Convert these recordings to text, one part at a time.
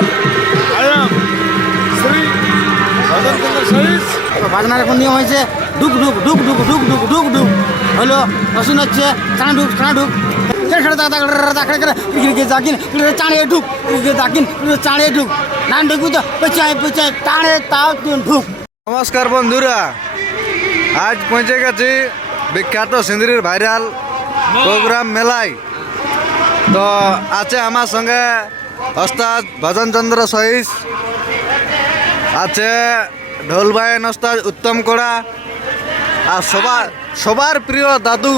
নমস্কার I am Shri Bhajan Chandra Sahis বাজনার এখন নিয়ম হয়েছে ডুক ডুক ডুক ডুক ডুক ডুক ডুক ডুক হলো রসুন হচ্ছে ছানা ডুক ছানা ডুক চাঁড়ে ঢুক দাকিন চাঁড়ে ঢুক ঢুকবি তো পেঁচায় পেঁচায় টানে তাও ঢুক নমস্কার বন্ধুরা আজ পৌঁছে গেছি বিখ্যাত সিন্দিরির ভাইরাল প্রোগ্রাম মেলায় তো আছে আমার সঙ্গে ওস্তাদ ভজনচন্দ্র সহিস। আছে ঢোলবায়ন ওস্তাদ উত্তম কোড়া। আর সবার সবার প্রিয় দাদু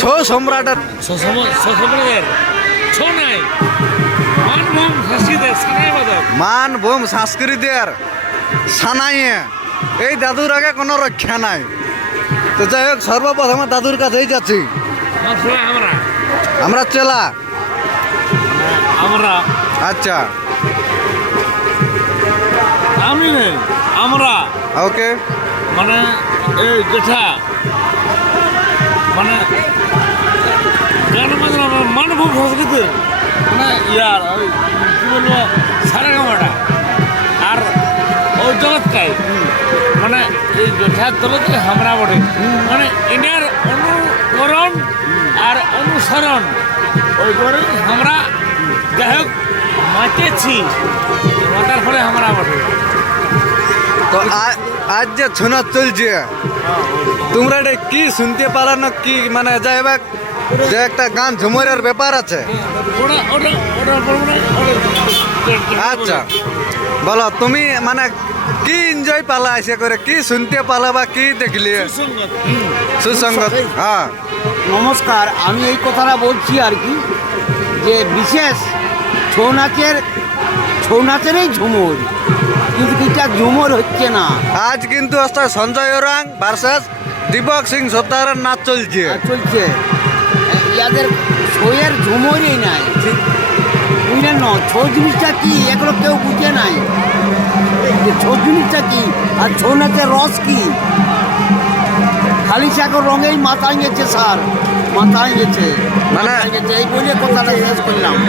ছৌ সম্রাটের। মানভূম মান ভূম সংস্কৃতির সানাইয়ে। এই দাদুর আগে কোনো রক্ষা নাই। তো যাই হোক সর্বপ্রথমে দাদুর কাছেই যাচ্ছি। আমরা চেলা। আমরা। আচ্ছা। আমি নেই আমরা। ওকে? মানে এই যেটা মানে মানভূম সংস্কৃতির মানে ইয়ার ওই কি বলব সারা গামাটা আর ওই জগৎটাই মানে এই যেঠার দলতে হামরা বটে। মানে ইনার অনুকরণ আর অনুসরণ। ওই করে আমরা যাই হোক মাতেছি মাতার ফলে আমরা বটে তো আজ যে ছুনা চলছে তোমরা এটা কি শুনতে পারো না কি? মানে যাই হোক যে একটা গান ঝুমরের ব্যাপার আছে। আচ্ছা বলো তুমি মানে কি এনজয় পালা এসে করে? কি শুনতে পালা বা কি দেখলি? সুসংগত। সুসঙ্গত হ্যাঁ। নমস্কার আমি এই কথাটা বলছি আর কি যে বিশেষ ছৌ নাচের ছৌ নাচেরই ঝুমুর। কিন্তু এটা ঝুমুর হচ্ছে না। আজ কিন্তু সঞ্জয় ওরাং ভার্সেস দীপক সিং সত্তারের নাচ চলছে। চলছে। ইয়াদের ছৌয়ের ঝুমুরই নাই। বুঝলেন না ছৌ জিনিসটা কি? এগুলো কেউ বুঝে নাই। ছৌ জিনিসটা কি? আর ছৌ নাচের রস কি? খালি শাকর রঙেই মাথায় গেছে স্যার। মাথায় গেছে। মানে- এই বলে কথাটা শেষ করলাম।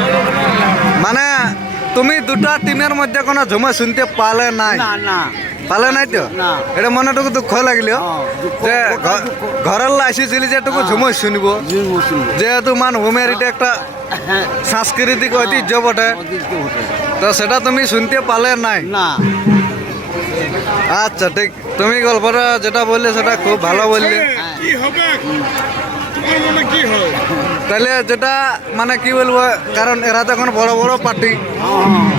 তুমি দুটা টিমের মধ্যে কোনো জমা শুনতে পালে নাই? না না। পালে নাই তো? এটা মনেটুকু দুঃখ লাগল। যে। ঘরের আসিছিলি যেটুকু টুকু ঝুমে শুনব। যেহেতু মান হোমের এটা একটা সাংস্কৃতিক ঐতিহ্য বটে। তো সেটা তুমি শুনতে পালে নাই? না। আচ্ছা ঠিক। তুমি গল্পটা যেটা বললে সেটা খুব ভালো বললে। কি হবে? তোমার মনে কি হয় তাহলে যেটা মানে কি বলব কারণ এরা তো এখন বড় বড় পার্টি। হ্যাঁ।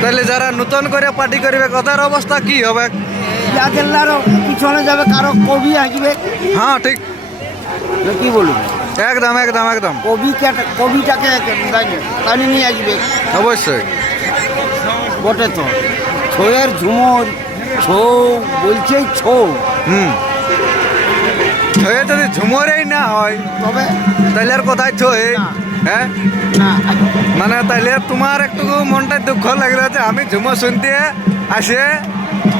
তাহলে যারা নতুন করে পার্টি করবে কথার অবস্থা কি হবে? পিছনে যাবে কারও কবি আসবে। হ্যাঁ ঠিক। না কি বলব? একদম একদম একদম। কবিকে কবিটাকে টানি নিয়ে আসবে। অবশ্যই। বটে তো। ছৌয়ের ঝুমুর ছৌ বলছে ছৌ। হুম। ছয়ে যদি ঝুমরেই না হয়। তবে তাহলে আর কোথায় ছয়ে? হ্যাঁ মানে তাইলে তোমার একটু মনটা দুঃখ লাগল যে আমি ঝুমো শুনতে আসে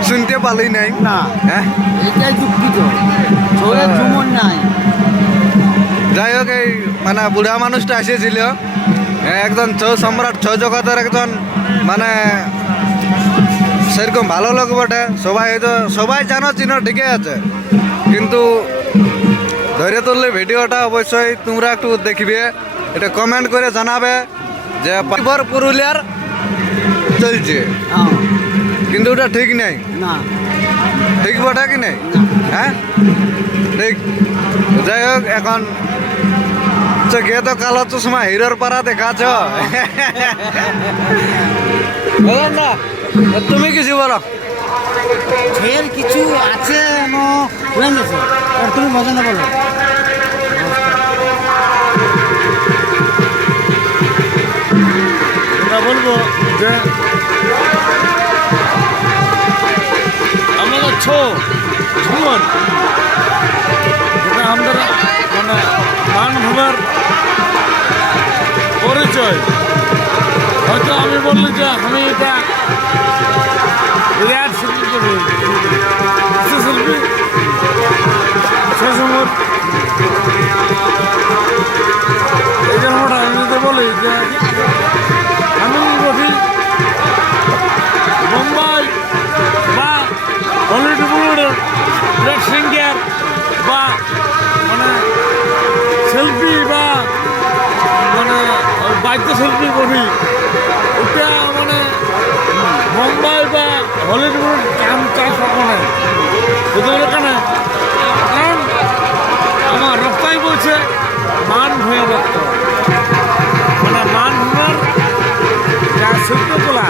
শুনতে পারি নাই। না। হ্যাঁ এটাই দুঃখিত। ছৌয়ের। ঝুমুর নাই। যাই হোক এই মানে বুড়া মানুষটা এসেছিল একজন ছৌ সম্রাট ছৌ জগতের একজন মানে সেরকম ভালো লোক বটে। সবাই হয়তো সবাই জানো চিনো ঠিকই আছে। কিন্তু ধরে তুললে ভিডিওটা অবশ্যই তোমরা একটু দেখবে। এটা কমেন্ট করে জানাবে যে পাইপর পুরুলিয়ার চলছে। কিন্তু ওটা ঠিক নেই। না। ঠিক বটে কি নেই? হ্যাঁ? ঠিক। যাই হোক এখন চোখে তো কালো চশমা হিরোর পাড়া দেখাছ বলেন না। তুমি কিছু বলো। ছৌয়ের কিছু আছে তুমি মজা না বলো। বলব যে আমাদের ছো ঝুমন। যেটা আমাদের মানে মানভূমের পরিচয়। হয়তো আমি বললি যে আমি এটা বিরাট শিল্পী করি শিল্পী সে সময় এই জন্য আমি যদি বলি যে আমি বলি মুম্বাই বা হলিউডের বিরাট সিঙ্গার বা মানে শিল্পী বা মানে বাদ্যশিল্পী কবি হলিউড কাম চাষ ওখানে বুঝতে পারলে কেন কারণ আমার রক্তাই বলছে, মান ভয়ে রক্ত। মানে মান ভূমের যা শিল্পকলা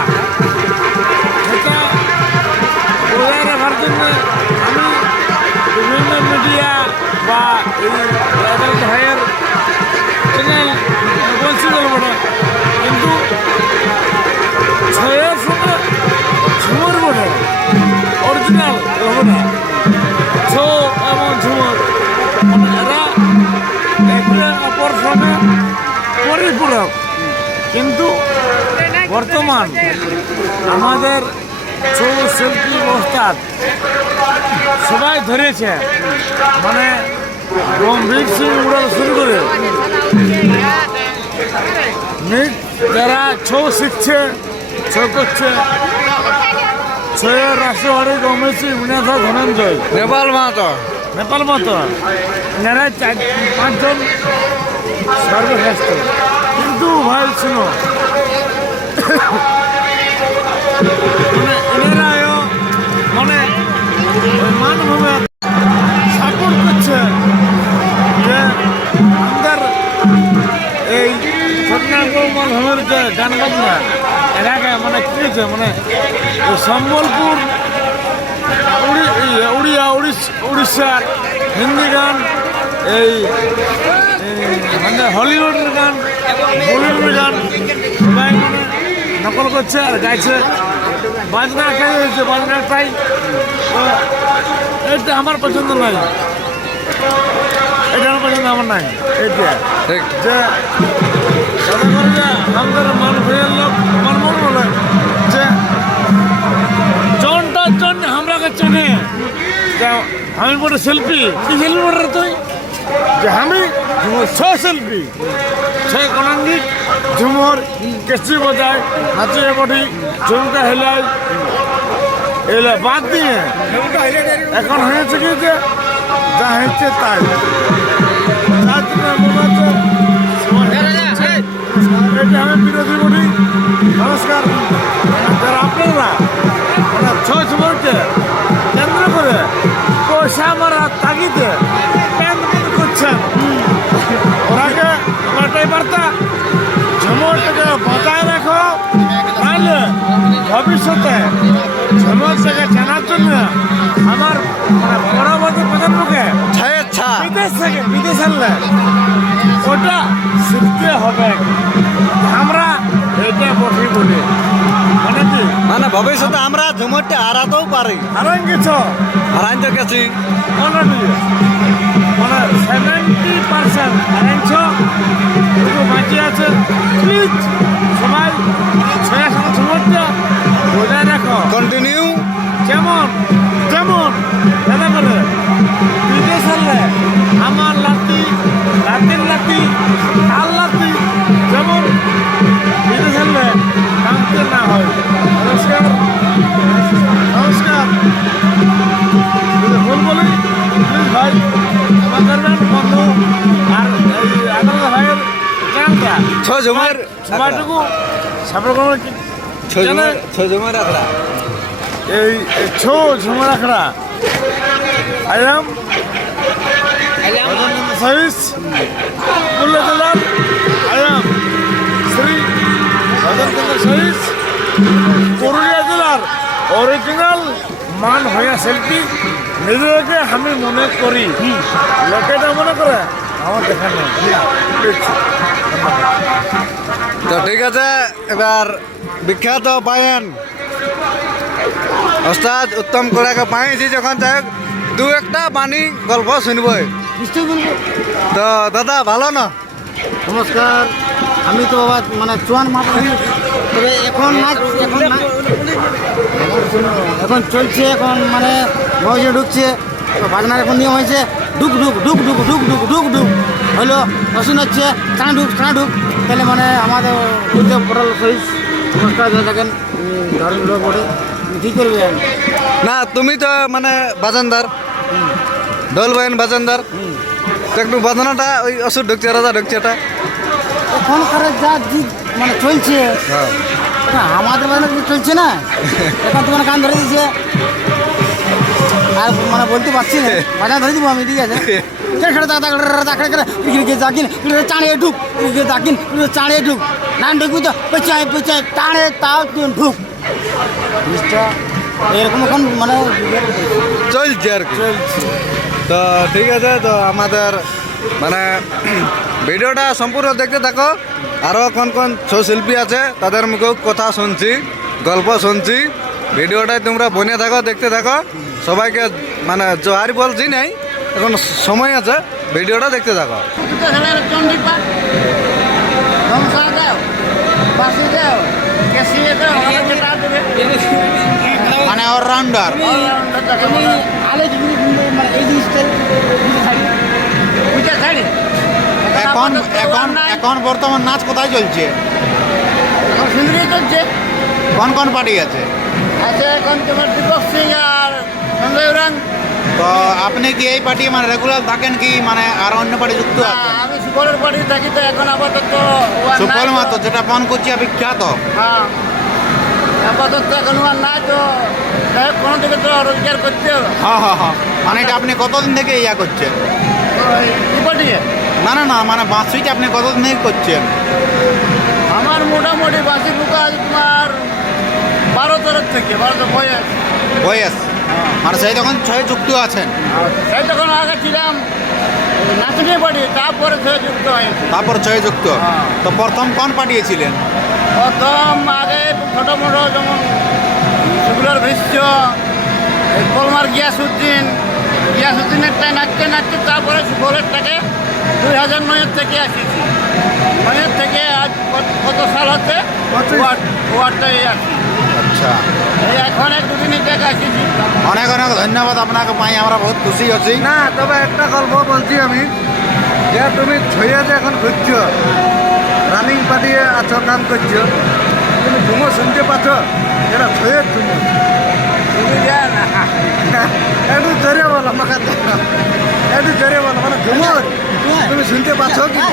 সেটা বজায় রাখার জন্য আমি বিভিন্ন মিডিয়া বা এই রাজাল ভাইয়ের চ্যানেল বলছি বলব না। কিন্তু ছয়ের পরিপূরক কিন্তু বর্তমান আমাদের শিল্পী অবস্থার সবাই ধরেছে মানে গম্ভীর সিং উড়াল শুরু করে। যারা ছৌ শিখছে ছৌ করছে ছয়ের রাষ্ট্রবাড়ি গম্ভীর সিং বিনাথা ধনঞ্জয়। নেপাল মাহাতো। নেপাল মতো এনারা চার পাঁচজন সর্বশ্রেষ্ঠ। কিন্তু ভাই শুনো। এনারাও মানে ওই মানভূমে সাপোর্ট যে এই গান মানে মানে সম্বলপুর, উড়ি- উড়িয়া উড়িষ্যার হিন্দি গান, এই মানে হলিউডের গান গান সবাই নকল করছে আর গাইছে। বাজনা খাই হয়েছে বাজনাটাই তো এটা আমার পছন্দ নয়। এটা আমার পছন্দ আমার নাই। এইটা ঠিক। যে আমাদের মান হয়ে লোক আমার মন বলে যে জনটার জন্য আমরাকে চেনে আমি বড় শিল্পী। কি শিল্পী তুই? যে আমি ছ শিল্পী। ছয় কলাঙ্গিক ঝুমর কেসি বজায় নাচিয়ে বটি ঝুমকা হেলাই এলে বাদ দিয়ে এখন হয়েছে কি যে যা হয়েছে তাই। এটা আমি বিরোধী বলি নমস্কার। যারা আপনারা মানে ছয় সময়কে কেন্দ্র করে পয়সা মারা তাগিদে আনলে ওটা শিখতে হবে। আমরা এটা বসে বলি। মানে কি? মানে ভবিষ্যতে আমরা ঝুমুরটা হারাতেও পারি। হারান গেছ? হারাইতে গেছি। মনে মানে সেভেন্টি পার্সেন্ট হারাইছ একটু বাকি আছে। প্লিজ সবাই ছয় সাত সময়টা বজায় রাখো। কন্টিনিউ যেমন যেমন। করলে আমার লাতি লাতির লাতি তার লাতি যেমন দিতে ফেললে কাঁদতে না হয়। নমস্কার। নমস্কার। ভুল বলি প্লিজ ভাই আমার ধরবেন বন্ধু। আর আদালত ভাইয়ের জানটা ছজমের সময়টুকু সাপড় কোনো ছজমের আখড়া। এই ছো ঝুমর আখড়া। I I am Shri Rajanchandra Sahis Purulia জেলার অরিজিনাল মান হইয়া শিল্পী নিজেকে আমি মনে করি। লোকেটা মনে করে আমার দেখা নেই। তো ঠিক আছে এবার বিখ্যাত পায়েন। ওস্তাদ উত্তম কড়াকে পাইছি যখন হোক, দু একটা বাণী গল্প শুনবই। নিশ্চয়ই বলব। তো দাদা ভালো না? নমস্কার। আমি তো বাবা মানে চুয়ান মাঠ তবে এখন নাচ এখন এখন চলছে এখন মানে মজে ঢুকছে। তো বাজনার এখন নিয়ম হয়েছে ডুক ডুক ডুক ডুক ডুক ডুক ডুক ডুক। হলো রসুন হচ্ছে ছানা ঢুক ছানা ঢুক তাহলে মানে আমাদের বুঝতে পটল সহিস নমস্কার থাকেন ধরেন লোক বটে। ঠিক করবেন না তুমি তো মানে বাজানদার। বায়ন বাজানদার। একটু বাজনাটা ওই ওষুধ ঢুকছে রাজা ঢুকছে এটা এখনকার যা মানে চলছে হ্যাঁ আমাদের মানে কিছু চলছে না এখন তোমার কান ধরে দিচ্ছে আর মানে বলতে পারছি না বাজার ধরে দিব আমি ঠিক আছে চাঁড়ে ঢুক দাকিন চাঁড়ে ঢুক না ঢুকবি তো পেঁচায় পেঁচায় টানে তাও ঢুক এরকম এখন মানে চলছে আর কি তো ঠিক আছে তো আমাদের মানে ভিডিওটা সম্পূর্ণ দেখতে থাকো। আরও কোন কোন ছৌ শিল্পী আছে তাদের মুখেও কথা শুনছি গল্প শুনছি। ভিডিওটাই তোমরা বনে থাকো দেখতে থাকো। সবাইকে মানে জোহারি বলছি নাই এখন সময় আছে ভিডিওটা দেখতে থাকো। মানে অলরাউন্ডার এই জিনিসটা বুঝতে ছাড়ি এখন এখন এখন বর্তমান নাচ কোথায় চলছে? এখন সুন্দরী চলছে। কোন কোন পার্টি আছে? আছে এখন তোমার দীপক সিং আর সঞ্জয় তো আপনি কি এই পার্টি মানে রেগুলার থাকেন কি মানে আর অন্য পার্টি যুক্ত আছেন? আমি সুবলের বাড়ি থাকি তো এখন আপাতত তো। মাতো যেটা পন কুচিয়া বিখ্যাত। হ্যাঁ। আপাতত এখন আর নাই তো। কোনো দিকে তো রোজগার করতে হবে। হ্যাঁ হ্যাঁ হ্যাঁ মানে এটা আপনি কতদিন থেকে ইয়া করছেন? না না না মানে বাঁশিটা আপনি কতদিন থেকে করছেন? আমার মোটামুটি বাসি বুকা আছে তোমার বারো তরফ থেকে বারো তো বয়স? বয়স মানে সেই তখন ছয় যুক্ত আছেন? এই তখন আগে ছিলাম নাচনি বাড়ি তারপরে সে যুক্ত হয়েছে। তারপর ছয় যুক্ত? হ্যাঁ। তো প্রথম কোন পাঠিয়েছিলেন? প্রথম আগে ছোট মোটো যেমন সেগুলোর ভীষ্ম কলমার গিয়াসুদ্দিন গিয়াসুদ্দিনেরটাই নাচতে নাচতে তারপরে সুফলেরটাকে দুই হাজার নয়ের থেকে আসিছি নয়ের থেকে আজ কত- কত সাল হচ্ছে? ওয়ার্ড ওয়ার্ডটাই আসি আচ্ছা। এই এখন এক দুদিনের জায়গা আসিছি অনেক অনেক ধন্যবাদ আপনাকে পাই আমরা বহুত খুশি আছি। না তবে একটা গল্প বলছি আমি। যে তুমি ছইয়া যে এখন ঘুরছো রানিং পাঠিয়ে আছো কাম করছ। তুমি ঝুমো শুনতে পাচ্ছ? এটা ঝুমো সুবিধা না। একটু জোরে বলো আমাকে। একটু জোরে বলো মানে ঝুমুর তুমি শুনতে পাচ্ছ কি?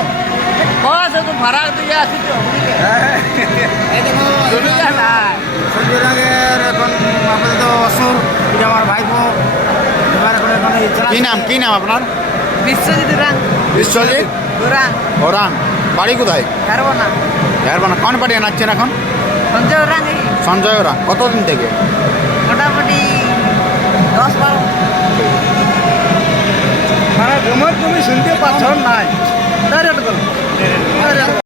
ভাড়া দিয়ে আসি তো হ্যাঁ সুবিধা নাই সঞ্জয় রাগের এখন আপাতত অসুর আমার ভাইপো। কি নাম কি নাম আপনার? বিশ্বজিৎ রাং বিশ্বজিৎ? ওরাং বাড়ি কোথায়? না না কোন পার্টি নাচছেন এখন? সঞ্জয় ওরা কতদিন থেকে? মোটামুটি দশ বারো। মানে তোমার তুমি শুনতে পাচ্ছ নাই। ডাইরেক্ট।